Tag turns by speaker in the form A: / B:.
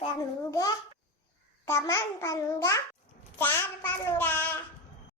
A: panunggah, teman panunggah, cara panunggah.